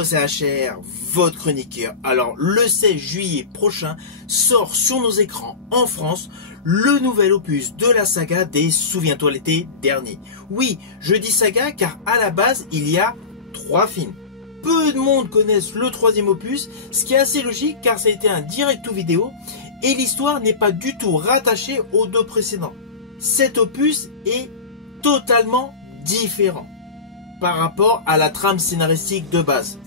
Hello, c'est HR, votre chroniqueur. Alors, le 16 juillet prochain sort sur nos écrans en France le nouvel opus de la saga des Souviens-toi l'été dernier. Oui, je dis saga car à la base, il y a 3 films. Peu de monde connaissent le 3e opus, ce qui est assez logique car ça a été un direct-to-vidéo et l'histoire n'est pas du tout rattachée aux 2 précédents. Cet opus est totalement différent par rapport à la trame scénaristique de base.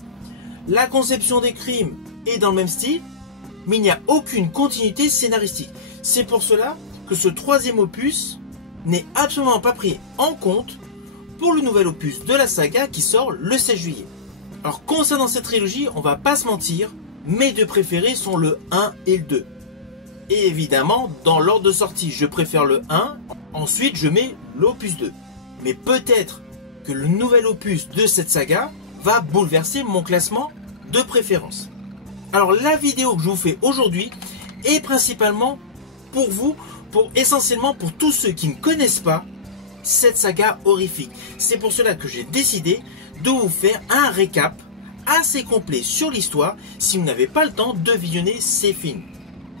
La conception des crimes est dans le même style, mais il n'y a aucune continuité scénaristique. C'est pour cela que ce 3e opus n'est absolument pas pris en compte pour le nouvel opus de la saga qui sort le 16 juillet. Alors concernant cette trilogie, on va pas se mentir, mes 2 préférés sont le 1 et le 2. Et évidemment, dans l'ordre de sortie, je préfère le 1, ensuite je mets l'opus 2. Mais peut-être que le nouvel opus de cette saga va bouleverser mon classement de préférence. Alors la vidéo que je vous fais aujourd'hui est principalement pour vous, essentiellement pour tous ceux qui ne connaissent pas cette saga horrifique. C'est pour cela que j'ai décidé de vous faire un récap assez complet sur l'histoire si vous n'avez pas le temps de visionner ces films.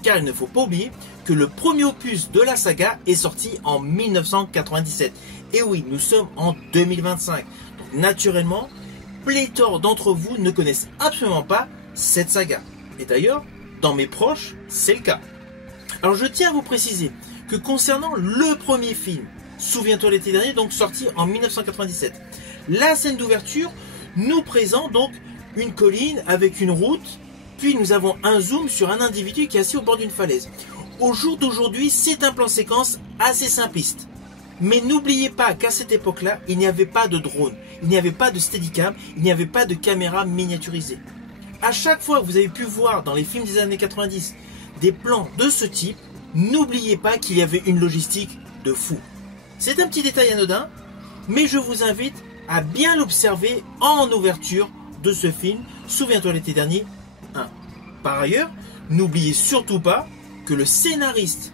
Car il ne faut pas oublier que le premier opus de la saga est sorti en 1997. Et oui, nous sommes en 2025. Donc naturellement, pléthore d'entre vous ne connaissent absolument pas cette saga. Et d'ailleurs, dans mes proches, c'est le cas. Alors je tiens à vous préciser que concernant le premier film, Souviens-toi l'été dernier, donc sorti en 1997, la scène d'ouverture nous présente donc une colline avec une route, puis nous avons un zoom sur un individu qui est assis au bord d'une falaise. Au jour d'aujourd'hui, c'est un plan séquence assez simpliste. Mais n'oubliez pas qu'à cette époque-là, il n'y avait pas de drone, il n'y avait pas de steadicam, il n'y avait pas de caméra miniaturisée. À chaque fois que vous avez pu voir dans les films des années 90 des plans de ce type, n'oubliez pas qu'il y avait une logistique de fou. C'est un petit détail anodin, mais je vous invite à bien l'observer en ouverture de ce film, Souviens-toi l'été dernier 1. Par ailleurs, n'oubliez surtout pas que le scénariste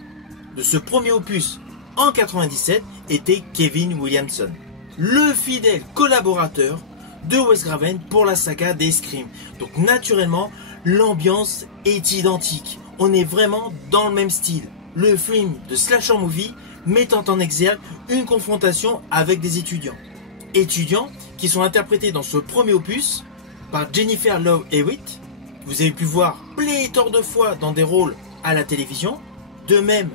de ce premier opus en 97 était Kevin Williamson, le fidèle collaborateur de Wes Craven pour la saga des Scream. Donc naturellement, l'ambiance est identique. On est vraiment dans le même style. Le film de slasher movie mettant en exergue une confrontation avec des étudiants. Étudiants qui sont interprétés dans ce premier opus par Jennifer Love Hewitt. Vous avez pu voir pléthore de fois dans des rôles à la télévision. De même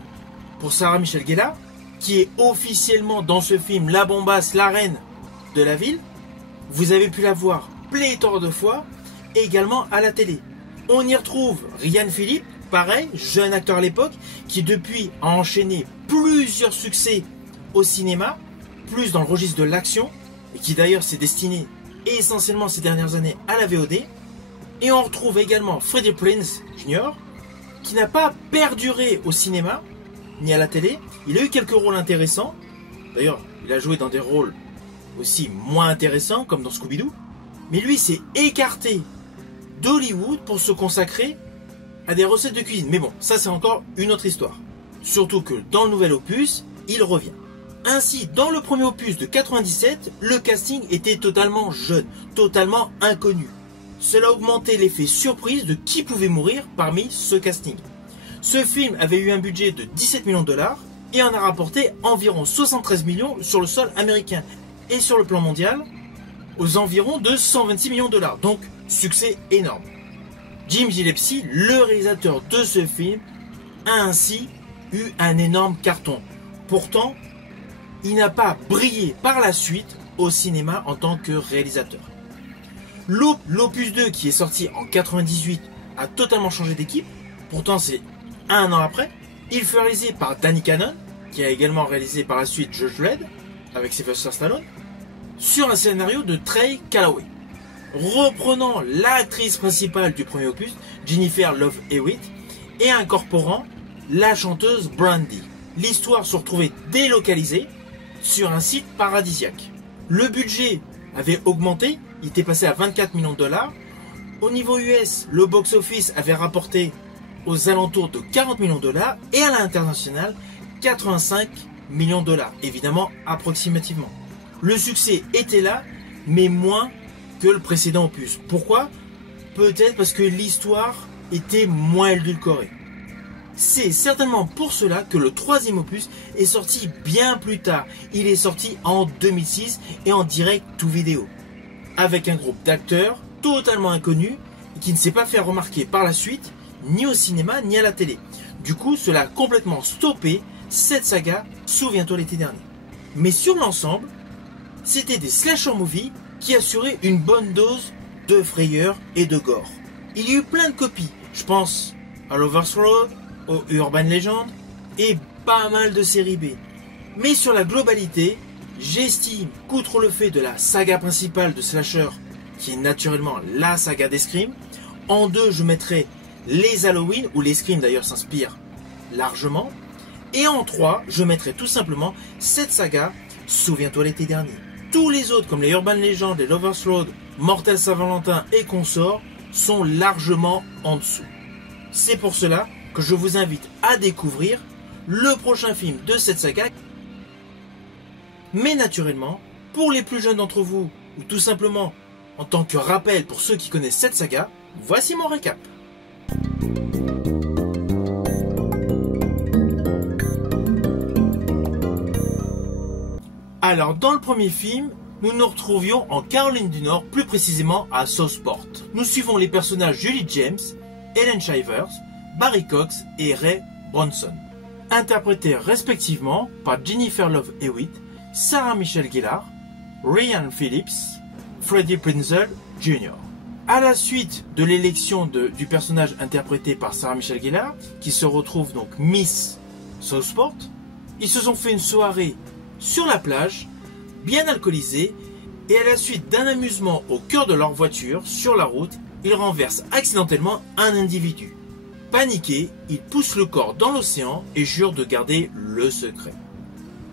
pour Sarah Michelle Gellar, qui est officiellement dans ce film la bombasse, la reine de la ville. Vous avez pu la voir pléthore de fois, également à la télé. On y retrouve Ryan Phillippe, pareil, jeune acteur à l'époque, qui depuis a enchaîné plusieurs succès au cinéma, plus dans le registre de l'action, et qui d'ailleurs s'est destiné essentiellement ces dernières années à la VOD. Et on retrouve également Freddie Prinze Jr., qui n'a pas perduré au cinéma, ni à la télé. Il a eu quelques rôles intéressants. D'ailleurs, il a joué dans des rôles aussi moins intéressants, comme dans Scooby-Doo. Mais lui s'est écarté d'Hollywood pour se consacrer à des recettes de cuisine. Mais bon, ça c'est encore une autre histoire. Surtout que dans le nouvel opus, il revient. Ainsi, dans le premier opus de 97, le casting était totalement jeune, totalement inconnu. Cela augmentait l'effet surprise de qui pouvait mourir parmi ce casting. Ce film avait eu un budget de 17 millions de dollars et en a rapporté environ 73 millions sur le sol américain et sur le plan mondial aux environs de 126 millions de dollars. Donc, succès énorme. Jim Gillespie, le réalisateur de ce film, a ainsi eu un énorme carton. Pourtant, il n'a pas brillé par la suite au cinéma en tant que réalisateur. L'opus 2 qui est sorti en 98 a totalement changé d'équipe. Pourtant c'est un an après. Il fut réalisé par Danny Cannon, qui a également réalisé par la suite Judge Dredd avec Sylvester Stallone, sur un scénario de Trey Calloway, reprenant l'actrice principale du premier opus, Jennifer Love Hewitt, et incorporant la chanteuse Brandy. L'histoire se retrouvait délocalisée sur un site paradisiaque. Le budget avait augmenté, il était passé à 24 millions de dollars. Au niveau US, le box-office avait rapporté aux alentours de 40 millions de dollars et à l'international 85 millions de dollars, évidemment approximativement. Le succès était là, mais moins que le précédent opus. Pourquoi? Peut-être parce que l'histoire était moins édulcorée. C'est certainement pour cela que le troisième opus est sorti bien plus tard. Il est sorti en 2006 et en direct tout vidéo. Avec un groupe d'acteurs totalement inconnus qui ne s'est pas fait remarquer par la suite, ni au cinéma ni à la télé. Du coup, cela a complètement stoppé cette saga Souviens-toi l'été dernier. Mais sur l'ensemble, c'était des slasher movies qui assuraient une bonne dose de frayeur et de gore. Il y a eu plein de copies, je pense à Lover's Road, au Urban Legend et pas mal de séries B. Mais sur la globalité, j'estime qu'outre le fait de la saga principale de slasher, qui est naturellement la saga des Scream, en deux je mettrai les Halloween, où les Scream d'ailleurs s'inspirent largement, et en trois je mettrai tout simplement cette saga Souviens-toi l'été dernier. Tous les autres comme les Urban Legend, les Lover's Road, Mortel Saint-Valentin et consorts sont largement en dessous. C'est pour cela que je vous invite à découvrir le prochain film de cette saga. Mais naturellement, pour les plus jeunes d'entre vous, ou tout simplement en tant que rappel pour ceux qui connaissent cette saga, voici mon récap. Alors, dans le premier film, nous nous retrouvions en Caroline du Nord, plus précisément à Southport. Nous suivons les personnages Julie James, Helen Shivers, Barry Cox et Ray Bronson, interprétés respectivement par Jennifer Love Hewitt, Sarah Michelle Gellar, Ryan Phillips, Freddie Prinze Jr. À la suite de l'élection du personnage interprété par Sarah Michelle Gellar, qui se retrouve donc Miss Southport, ils se sont fait une soirée sur la plage, bien alcoolisés, et à la suite d'un amusement au cœur de leur voiture, sur la route, ils renversent accidentellement un individu. Paniqués, ils poussent le corps dans l'océan et jurent de garder le secret.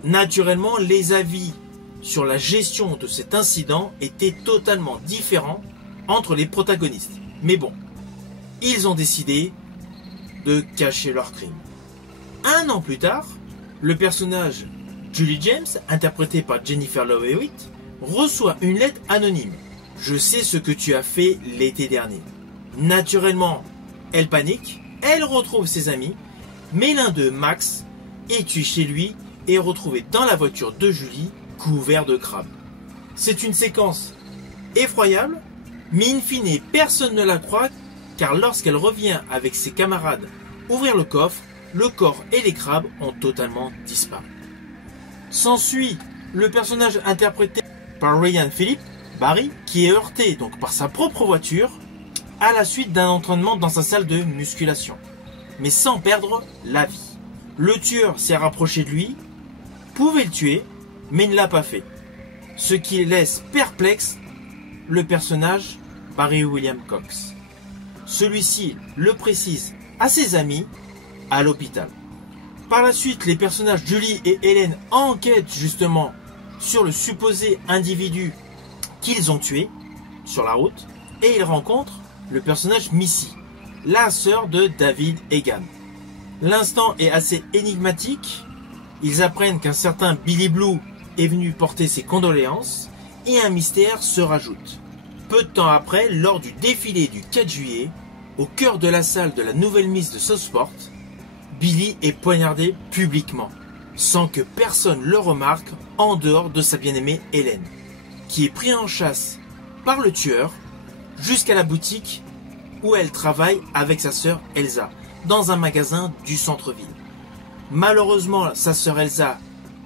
Naturellement, les avis sur la gestion de cet incident étaient totalement différents entre les protagonistes. Mais bon, ils ont décidé de cacher leur crime. Un an plus tard, le personnage Julie James, interprétée par Jennifer Love Hewitt, reçoit une lettre anonyme. « Je sais ce que tu as fait l'été dernier. » Naturellement, elle panique, elle retrouve ses amis, mais l'un d'eux, Max, est tué chez lui et est retrouvé dans la voiture de Julie, couvert de crabes. C'est une séquence effroyable, mais in fine, personne ne la croit, car lorsqu'elle revient avec ses camarades ouvrir le coffre, le corps et les crabes ont totalement disparu. S'ensuit le personnage interprété par Ryan Phillips, Barry, qui est heurté donc par sa propre voiture à la suite d'un entraînement dans sa salle de musculation, mais sans perdre la vie. Le tueur s'est rapproché de lui, pouvait le tuer, mais ne l'a pas fait, ce qui laisse perplexe le personnage Barry William Cox. Celui-ci le précise à ses amis à l'hôpital. Par la suite, les personnages Julie et Helen enquêtent justement sur le supposé individu qu'ils ont tué sur la route, et ils rencontrent le personnage Missy, la sœur de David Egan. L'instant est assez énigmatique. Ils apprennent qu'un certain Billy Blue est venu porter ses condoléances et un mystère se rajoute. Peu de temps après, lors du défilé du 4 juillet, au cœur de la salle de la nouvelle Miss de Southport, Billy est poignardé publiquement, sans que personne le remarque en dehors de sa bien-aimée Hélène, qui est prise en chasse par le tueur jusqu'à la boutique où elle travaille avec sa sœur Elsa, dans un magasin du centre-ville. Malheureusement, sa sœur Elsa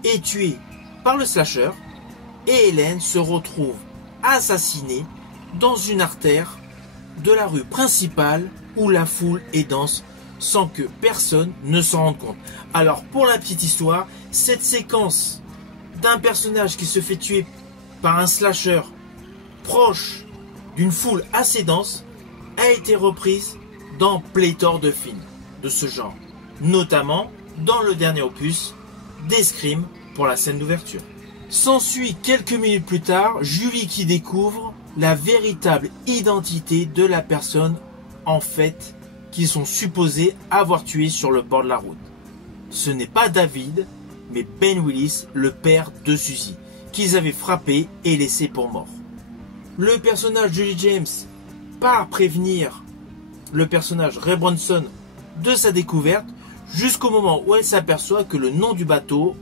est tuée par le slasher et Hélène se retrouve assassinée dans une artère de la rue principale où la foule est dense sans que personne ne s'en rende compte. Alors pour la petite histoire, cette séquence d'un personnage qui se fait tuer par un slasher proche d'une foule assez dense a été reprise dans pléthore de films de ce genre, notamment dans le dernier opus des Scream pour la scène d'ouverture. S'ensuit quelques minutes plus tard, Julie qui découvre la véritable identité de la personne en fait qu'ils sont supposés avoir tué sur le bord de la route. Ce n'est pas David, mais Ben Willis, le père de Suzy, qu'ils avaient frappé et laissé pour mort. Le personnage Julie James part prévenir le personnage Ray Bronson de sa découverte jusqu'au moment où elle s'aperçoit que le nom du bateau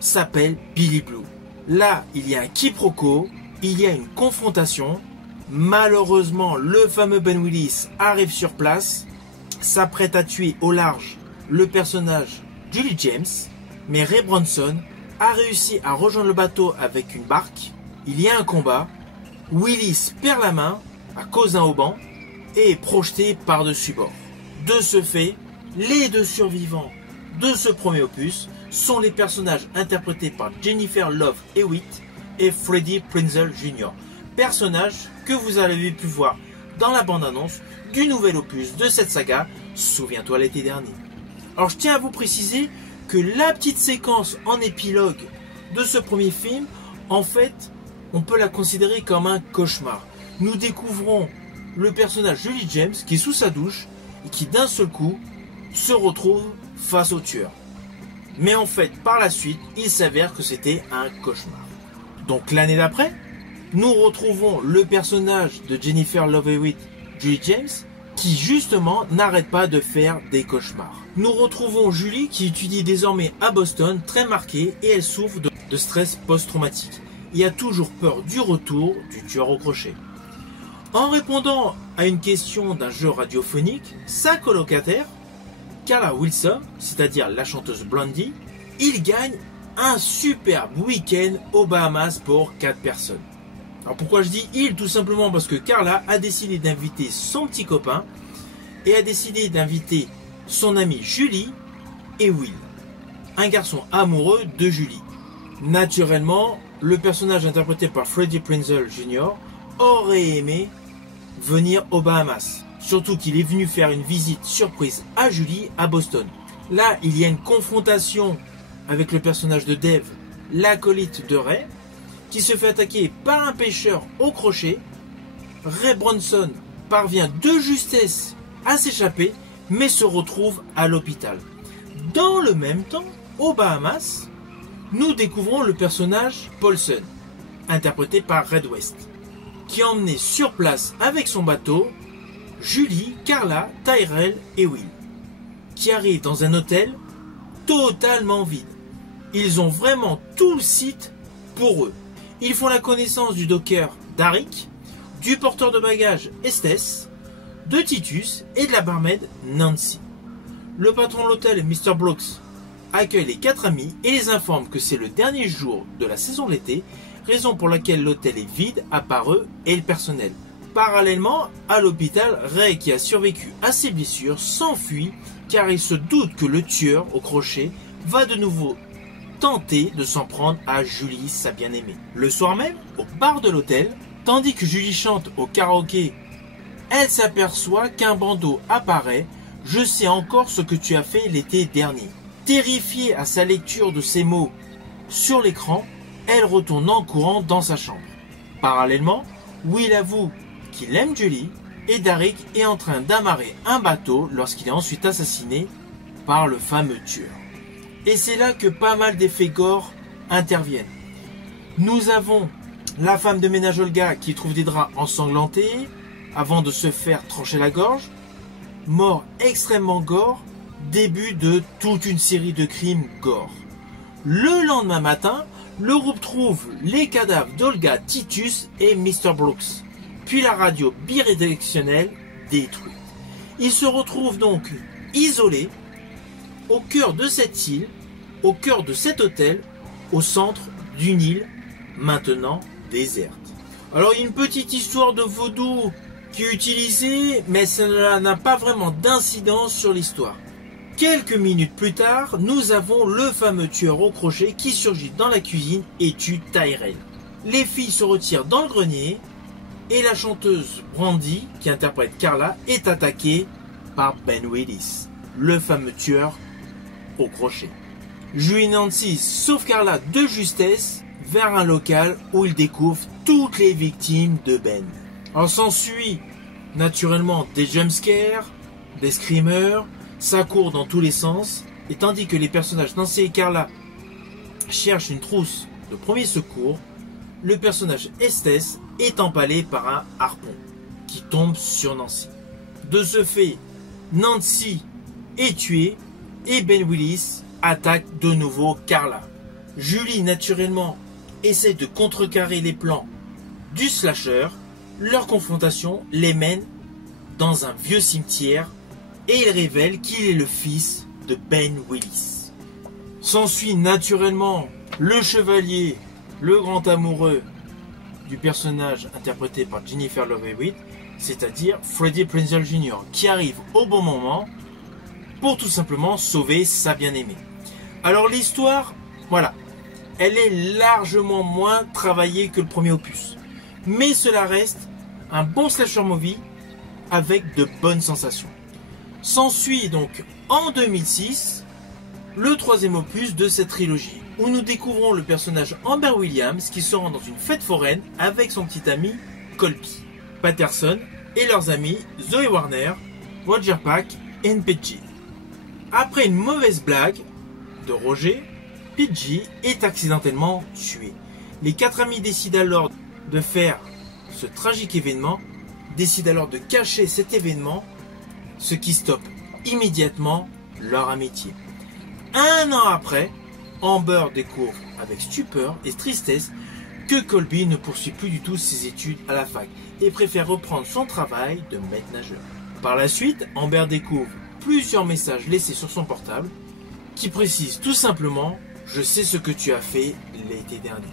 s'appelle Billy Blue. Là, il y a un quiproquo, il y a une confrontation. Malheureusement, le fameux Ben Willis arrive sur place, s'apprête à tuer au large le personnage Julie James, mais Ray Bronson a réussi à rejoindre le bateau avec une barque. Il y a un combat, Willis perd la main à cause d'un haubans et est projeté par-dessus bord. De ce fait, les deux survivants de ce premier opus sont les personnages interprétés par Jennifer Love Hewitt et Freddie Prinze Jr. Personnages que vous avez pu voir dans la bande-annonce du nouvel opus de cette saga, Souviens-toi l'été dernier. Alors je tiens à vous préciser que la petite séquence en épilogue de ce premier film, en fait, on peut la considérer comme un cauchemar. Nous découvrons le personnage Julie James qui est sous sa douche et qui d'un seul coup se retrouve face au tueur. Mais en fait, par la suite, il s'avère que c'était un cauchemar. Donc l'année d'après, nous retrouvons le personnage de Jennifer Love Hewitt, Julie James, qui justement n'arrête pas de faire des cauchemars. Nous retrouvons Julie qui étudie désormais à Boston, très marquée, et elle souffre de stress post-traumatique. Et a toujours peur du retour du tueur au crochet. En répondant à une question d'un jeu radiophonique, sa colocataire, Carla Wilson, c'est-à-dire la chanteuse Blondie, il gagne un superbe week-end aux Bahamas pour 4 personnes. Alors pourquoi je dis il? Tout simplement parce que Carla a décidé d'inviter son petit copain et a décidé d'inviter son amie Julie et Will, un garçon amoureux de Julie. Naturellement, le personnage interprété par Freddie Prinze Jr. aurait aimé venir aux Bahamas. Surtout qu'il est venu faire une visite surprise à Julie à Boston. Là, il y a une confrontation avec le personnage de Dave, l'acolyte de Ray, qui se fait attaquer par un pêcheur au crochet. Ray Bronson parvient de justesse à s'échapper, mais se retrouve à l'hôpital. Dans le même temps, aux Bahamas, nous découvrons le personnage Paulson, interprété par Red West, qui a emmené sur place avec son bateau Julie, Carla, Tyrell et Will, qui arrivent dans un hôtel totalement vide. Ils ont vraiment tout le site pour eux. Ils font la connaissance du docker Darik, du porteur de bagages Estes, de Titus et de la barmaid Nancy. Le patron de l'hôtel, Mr. Brooks, accueille les 4 amis et les informe que c'est le dernier jour de la saison de l'été, raison pour laquelle l'hôtel est vide à part eux et le personnel. Parallèlement, à l'hôpital, Ray, qui a survécu à ses blessures, s'enfuit car il se doute que le tueur au crochet va de nouveau tenter de s'en prendre à Julie, sa bien-aimée. Le soir même, au bar de l'hôtel, tandis que Julie chante au karaoké, elle s'aperçoit qu'un bandeau apparaît « Je sais encore ce que tu as fait l'été dernier ». Terrifiée à sa lecture de ces mots sur l'écran, elle retourne en courant dans sa chambre. Parallèlement, Will avoue qu'il aime Julie et Darik est en train d'amarrer un bateau lorsqu'il est ensuite assassiné par le fameux tueur. Et c'est là que pas mal d'effets gore interviennent. Nous avons la femme de ménage Olga qui trouve des draps ensanglantés avant de se faire trancher la gorge. Mort extrêmement gore, début de toute une série de crimes gore. Le lendemain matin, le groupe trouve les cadavres d'Olga, Titus et Mr. Brooks, puis la radio bidirectionnelle détruite. Ils se retrouvent donc isolés au cœur de cette île, au cœur de cet hôtel, au centre d'une île maintenant déserte. Alors il y a une petite histoire de vaudou qui est utilisée, mais cela n'a pas vraiment d'incidence sur l'histoire. Quelques minutes plus tard, nous avons le fameux tueur au crochet qui surgit dans la cuisine et tue Tyrell. Les filles se retirent dans le grenier et la chanteuse Brandy, qui interprète Carla, est attaquée par Ben Willis, le fameux tueur au crochet. Julie et Nancy sauvent Carla de justesse vers un local où ils découvrent toutes les victimes de Ben. Alors s'ensuit naturellement des jumpscares, des screamers, ça court dans tous les sens, et tandis que les personnages Nancy et Carla cherchent une trousse de premier secours, le personnage Estes est empalé par un harpon qui tombe sur Nancy. De ce fait, Nancy est tuée et Ben Willis attaque de nouveau Carla. Julie, naturellement, essaie de contrecarrer les plans du slasher. Leur confrontation les mène dans un vieux cimetière et il révèle qu'il est le fils de Ben Willis. S'ensuit naturellement le chevalier, le grand amoureux du personnage interprété par Jennifer Love Hewitt, c'est-à-dire Freddie Prinze Jr., qui arrive au bon moment pour tout simplement sauver sa bien-aimée. Alors l'histoire, voilà, elle est largement moins travaillée que le premier opus. Mais cela reste un bon slasher movie avec de bonnes sensations. S'ensuit donc en 2006 le troisième opus de cette trilogie, où nous découvrons le personnage Amber Williams qui se rend dans une fête foraine avec son petit ami Colby Patterson et leurs amis Zoe Warner, Roger Pack et Pidgey. Après une mauvaise blague de Roger, Pidgey est accidentellement tué. Les quatre amis décident alors de faire ce tragique événement, décident alors de cacher cet événement, ce qui stoppe immédiatement leur amitié. Un an après, Amber découvre avec stupeur et tristesse que Colby ne poursuit plus du tout ses études à la fac et préfère reprendre son travail de maître nageur. Par la suite, Amber découvre plusieurs messages laissés sur son portable qui précisent tout simplement « Je sais ce que tu as fait l'été dernier ».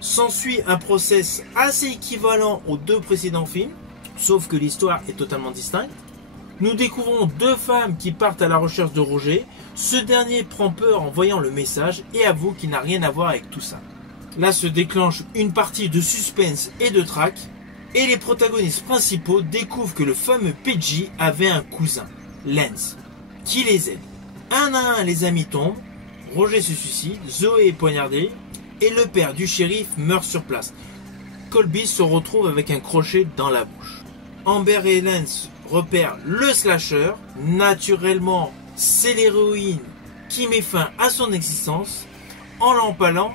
S'ensuit un process assez équivalent aux deux précédents films, sauf que l'histoire est totalement distincte. Nous découvrons deux femmes qui partent à la recherche de Roger. Ce dernier prend peur en voyant le message et avoue qu'il n'a rien à voir avec tout ça. Là se déclenche une partie de suspense et de traque, et les protagonistes principaux découvrent que le fameux Pidgey avait un cousin, Lance, qui les aide. Un à un, les amis tombent, Roger se suicide, Zoé est poignardée, et le père du shérif meurt sur place. Colby se retrouve avec un crochet dans la bouche. Amber et Lance repèrent le slasher. Naturellement, c'est l'héroïne qui met fin à son existence en l'empalant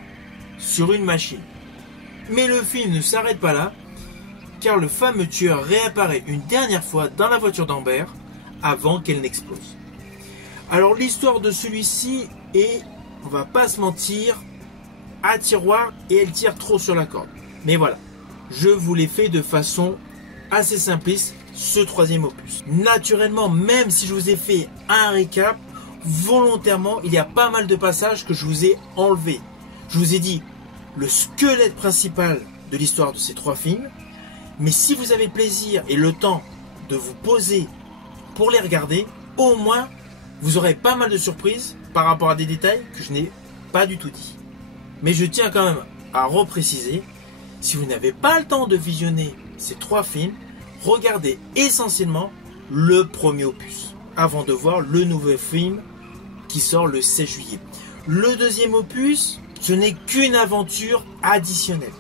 sur une machine. Mais le film ne s'arrête pas là, car le fameux tueur réapparaît une dernière fois dans la voiture d'Amber avant qu'elle n'explose. Alors l'histoire de celui-ci est, on va pas se mentir, à tiroir et elle tire trop sur la corde. Mais voilà, je vous l'ai fait de façon assez simpliste, ce troisième opus. Naturellement, même si je vous ai fait un récap, volontairement, il y a pas mal de passages que je vous ai enlevés. Je vous ai dit le squelette principal de l'histoire de ces trois films, mais si vous avez le plaisir et le temps de vous poser pour les regarder, au moins, vous aurez pas mal de surprises par rapport à des détails que je n'ai pas du tout dit. Mais je tiens quand même à repréciser, si vous n'avez pas le temps de visionner ces trois films, regardez essentiellement le premier opus avant de voir le nouveau film qui sort le 16 juillet. Le deuxième opus, ce n'est qu'une aventure additionnelle.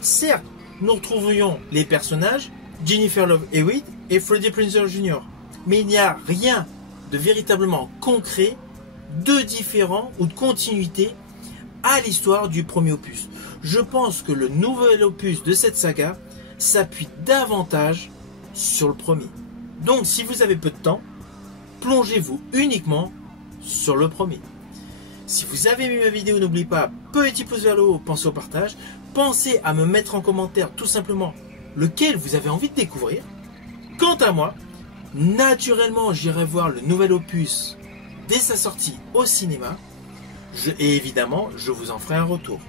Certes, nous retrouverions les personnages Jennifer Love Hewitt et Freddie Prinze Jr. Mais il n'y a rien de véritablement concret, de différent ou de continuité à l'histoire du premier opus. Je pense que le nouvel opus de cette saga s'appuie davantage sur le premier. Donc si vous avez peu de temps, plongez-vous uniquement sur le premier. Si vous avez aimé ma vidéo, n'oubliez pas, petit pouce vers le haut, pensez au partage. Pensez à me mettre en commentaire tout simplement lequel vous avez envie de découvrir. Quant à moi, naturellement j'irai voir le nouvel opus dès sa sortie au cinéma. Et évidemment, je vous en ferai un retour.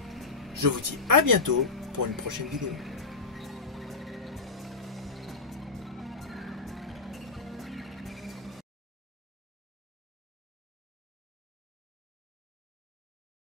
Je vous dis à bientôt pour une prochaine vidéo.